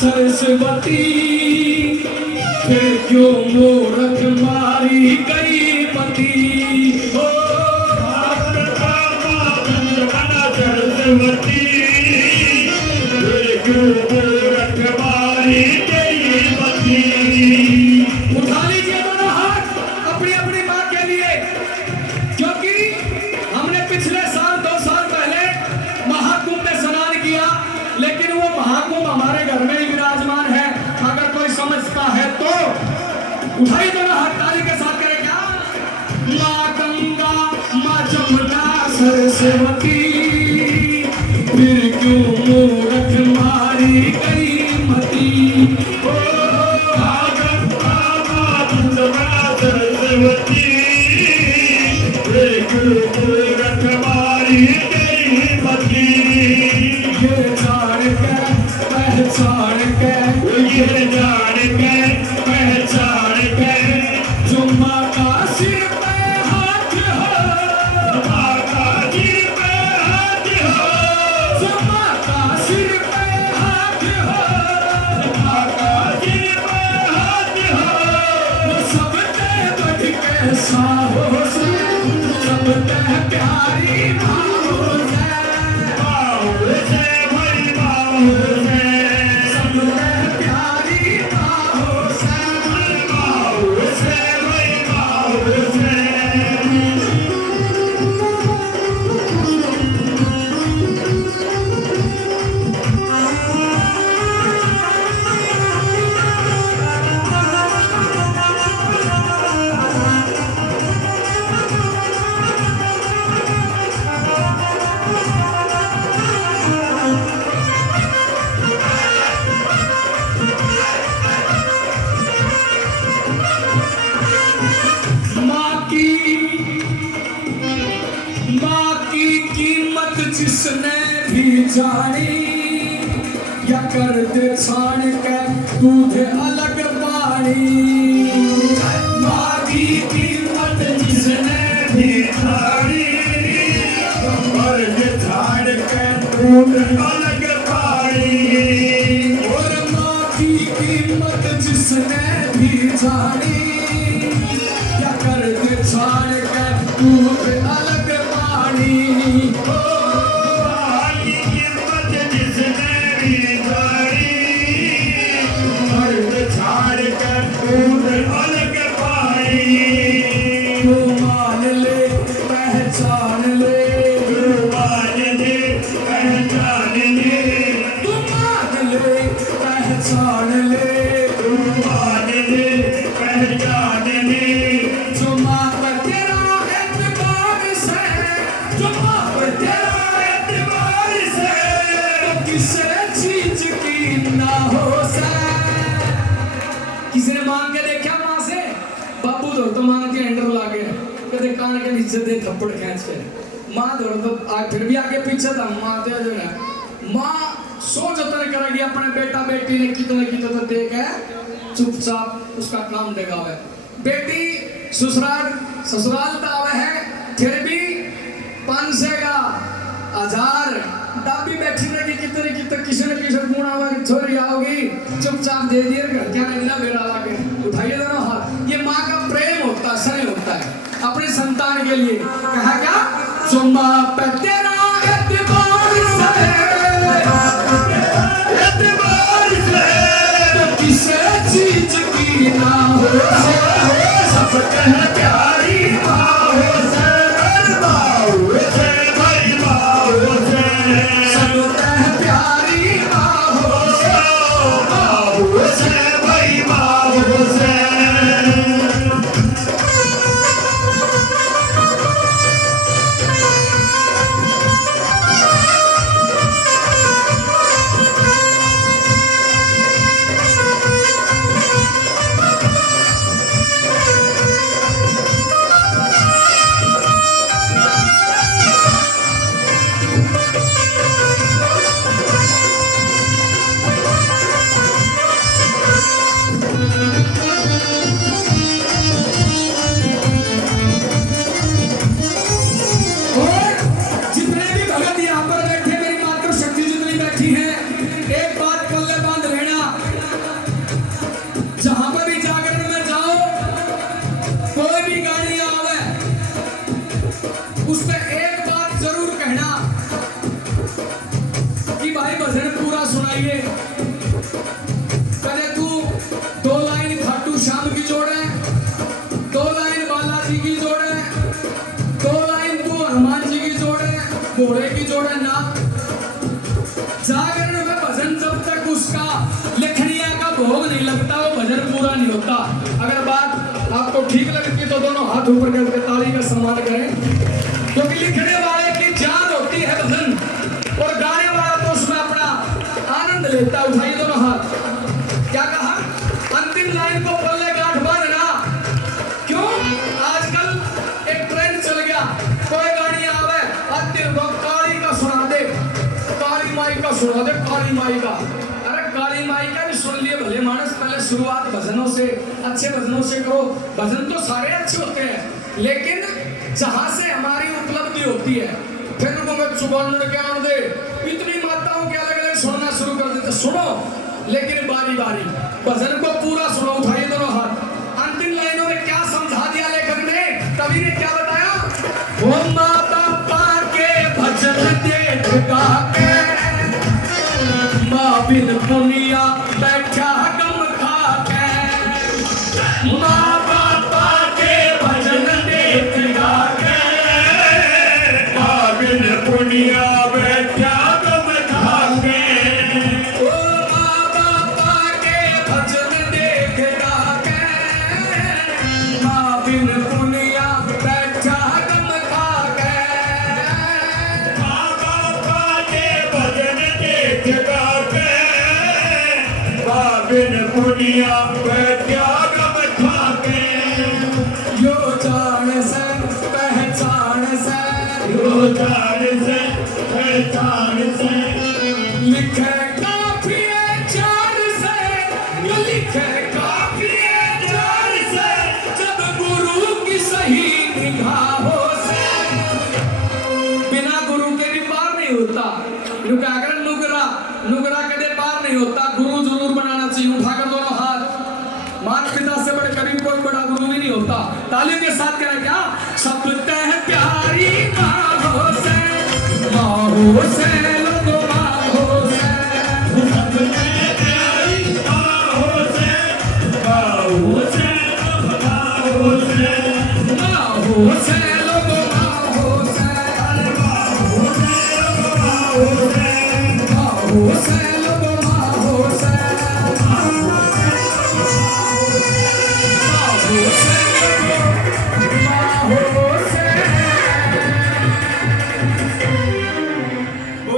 सरस्वती फिर क्यों मूर्ख मारी गई मती हो सरस्वती फिर क्यों मूर्ख मारी गई मती। उठा लीजिए दोनों हाथ अपनी अपनी माँ के लिए, क्योंकि हमने पिछले साल 2 साल पहले महाकुंभ में स्नान किया, लेकिन वो महाकुंभ हमारे घर में ही विराजमान है। अगर कोई समझता है तो उठाइए दोनों हाथ ताली के साथ करें क्या। माँ गंगा माँ जमुना सरस्वती फिर क्यों मूर्ख मारी गई मती ओ माँ गंगा माँ जमुना सरस्वती फिर क्यों मूर्ख मारी गई मती। ये जान के पहचान के जो माँ का सिर पे हाथ हो, माँ का सिर पे हाथ हो, जो माँ का सिर पे हाथ हो, माँ का सिर पे हाथ हो, वो सबसे बढ़ के साहो से, सबसे प्यारी माँ हो से भाई माँ हो से, सबसे प्यारी माँ हो से भाई माँ हो से। माँ की कीमत जिसने भी जानी, या कर दे छान के दूध अलग पानी। माँ की कीमत जिसने भी जानी, कर दे छान के दूध अलग पानी। और माँ की कीमत जिसने भी जानी, या कर दे छान के दूध अलग पानी। ओ माँ की कीमत जिसने भी जानी, कर दे छान के दूध अलग पानी। तू मान ले पहचान ले, तू मान ले पहचान ले, तू मान ले पहचान ले, तू मान ले पहचान ले। जो माँ पर तेरा एतबार से, जो माँ पर तेरा एतबार से, तो किसी चीज की ना हो से। किसी ने मांग के देखा माँ से, बाबू तो मांग के हैंडर लागे कदे कान के नीचे दे थप्पड़ खींच के, माँ दौड़ तो फिर भी आगे पीछे था। माँ दे जो है माँ सो जतन करेगी अपने बेटा बेटी ने कितने की तो देख है, चुपचाप उसका काम देगावे। बेटी ससुराल आवे है, फिर भी 500 का 1000 दाबी बैठी रहेगी कितने की तो किसी न किसी गुण आवे छोरी आओगी, चुपचाप दे दिए घर क्या नहीं बेरा लाके। उठाइए दोनों हाथ। ये माँ का प्रेम होता है, स्नेह होता है अपने संतान के लिए। कहा क्या जो माँ पे तेरा एतबार से, तो किसी चीज की ना हो से, सबके प्यारी माँ हो से, माँ हो से भाई माँ हो से, सबके प्यारी माँ हो से, माँ हो से भाई माँ हो से। उसका लेखनिया का भोग नहीं लगता, वो भजन पूरा नहीं होता। अगर बात आपको ठीक लगती तो दोनों हाथ ऊपर करके ताली का सम्मान करें, क्योंकि लिखने वाले की जान होती है भजन, और गाने वाला तो उसमें अपना आनंद लेता है। उठाइए दोनों हाथ। क्या कहा? अंतिम लाइन को पल्ले गांठ बांधना। क्यों? आजकल एक ट्रेंड चल गया, कोई गाड़ी आवे अंतिम को काली का सुना दे, काली माई का सुना दे, काली माई का। अरे काली माई का भी सुन लिए भले मानस, पहले शुरुआत भजनों से, अच्छे भजनों से करो। भजन तो सारे अच्छे होते हैं, लेकिन जहां से हमारी उपलब्धि होती है, फिर उनको मैं सुबह क्या दे, इतनी माताओं के अलग अलग सुनना शुरू कर देते। सुनो, लेकिन बारी बारी भजन को पूरा सुनो। उठाइए दोनों हाथ। अंतिम लाइनों में क्या समझा दिया लेखक ने, कवि ने क्या बताया? ओ माता पाके भजन देख गाके, माँ बिन पुनिया बैठा गम खाके। माँ बापा के भजन देख गाके, माँ बिन पुनिया बैठा गम खाके। ओ माँ बापा के भजन देख गाके, माँ बिन पुनिया बैठा गम खाके। माँ बापा के भजन देख गाके, माँ बिन पुनिया बैठा गम खाके। यो जान से पहचान से, यो जान से पहचान से, लिखे काफिए जान से, यो लिखे काफिए जान से, जब गुरु की सही निगाहों से। बिना गुरु के भी पार नहीं होता। अगर नुगरा नुगरा कदे पार नहीं होता, गुरु जरूर बनाना चाहिए। उठाकर दोनों हाथ। माता पिता से बड़े करीब कोई बड़ा गुरु भी नहीं होता। तालियों के साथ करें क्या? सब तह प्यारी माँ से, माँ से लोगों माँ से, सब में प्यारी माँ से, माँ से, माँ से, माँ से लोगों माँ से, माँ से, माँ से, माँ से